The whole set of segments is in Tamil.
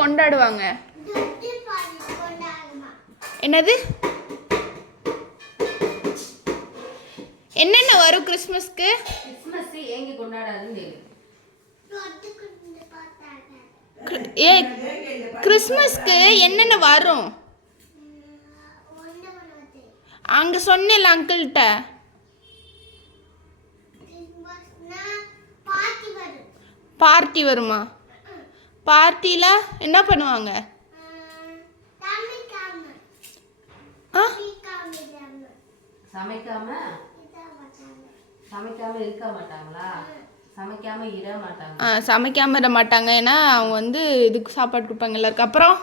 கொண்டாடுவாங்க? என்னது? என்னென்ன வரும் கிறிஸ்மஸ்க்கு? கிறிஸ்மஸ் ஏங்க கொண்டாடாதுன்னு ஏ கிறிஸ்மஸ்க்கு என்னென்ன வரும்? அங்கே சொன்னேன்ல அங்கிள்கிட்ட. பார்ட்டி வருமா? பார்ட்டியில் என்ன பண்ணுவாங்க? சமைக்காம இருக்க மாட்டாங்களா? சமைக்காம இட மாட்டாங்க. சமைக்காம இட மாட்டாங்க. ஏன்னா அவங்க வந்து இதுக்கு சாப்பாடு கொடுப்பாங்க எல்லாருக்கும். அப்புறம்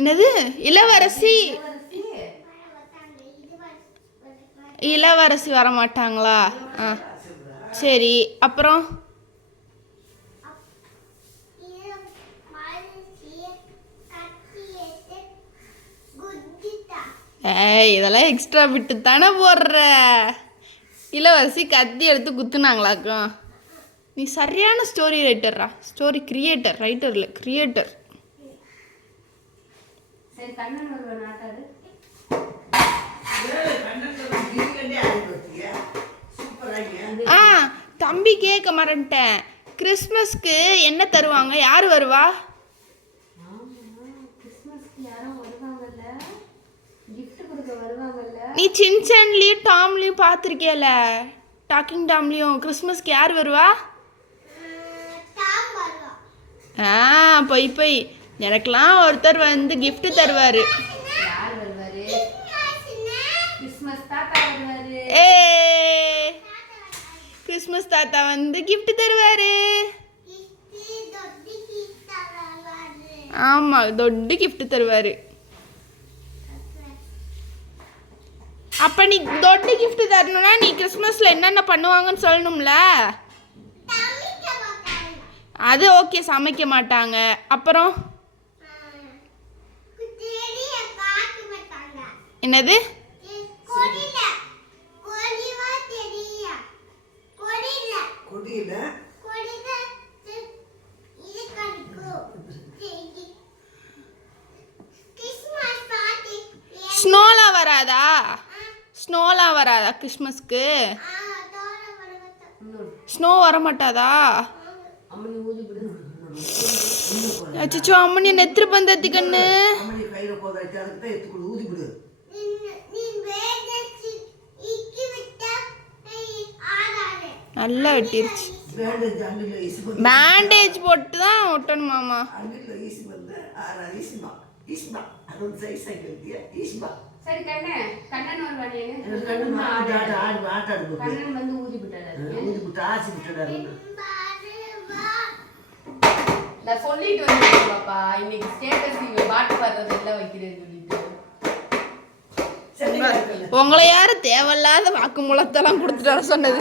என்னது? இளவரசி இளவரசி வர மாட்டாங்களா? சரி. அப்புறம் இதெல்லாம் எக்ஸ்ட்ரா விட்டு தானே போடுற. இளவரசி கத்தி எடுத்து குத்துனாங்களாக்கும். நீ சரியான ஸ்டோரி ரைட்டர்ரா. ஸ்டோரி கிரியேட்டர், ரைட்டர் இல்லை கிரியேட்டர். தம்பி கேட்க மறந்துட்டேன். கிறிஸ்மஸ்க்கு என்ன தருவாங்க? யார் வருவா? நீ சின்சான்லேயும் டாம்லேயும் பார்த்துருக்கேல, டாக்கிங் டாம்லேயும். கிறிஸ்மஸ்க்கு யார் வருவா? போய் எனக்கெல்லாம் ஒருத்தர் வந்து கிஃப்ட் தருவார். கிறிஸ்மஸ் தாத்தா வந்து கிஃப்ட் தருவார். ஆமாம், தொட்டு கிஃப்ட் தருவார். அப்போ நீ தொட்டு கிஃப்ட் தரணும்னா நீ கிறிஸ்மஸில் என்னென்ன பண்ணுவாங்கன்னு சொல்லணும்ல. அது ஓகே, சமைக்க மாட்டாங்க. அப்புறம் என்னது? ஸ்னோலாம் வராதா? ஸ்னோலாம் வராதா கிறிஸ்மஸ்க்கு? ஸ்னோ வர மாட்டாதா? அச்சோ, அம்மனி நெத்திர பந்தத்தி கண்ணு. நல்லா வெட்டிருச்சு. பேண்டேஜ் போட்டு தான் ஒட்டணுமாமா. சரி கண்ணே, கண்ணன் வருவானே. கண்ணன் வந்து ஊதி விட்டாரு. நான் சொல்லிட்டு வந்துட்டேன் பாப்பா, இன்னைக்கு ஸ்டேட்டஸ் நீங்க பாட்டு பாடுறது எல்லாம் வைக்கிறேன்னு சொல்லிட்டு. உங்களை யாரு தேவையில்லாத வாக்குமூலத்தெல்லாம் கொடுத்துட்டு வர சொன்னது?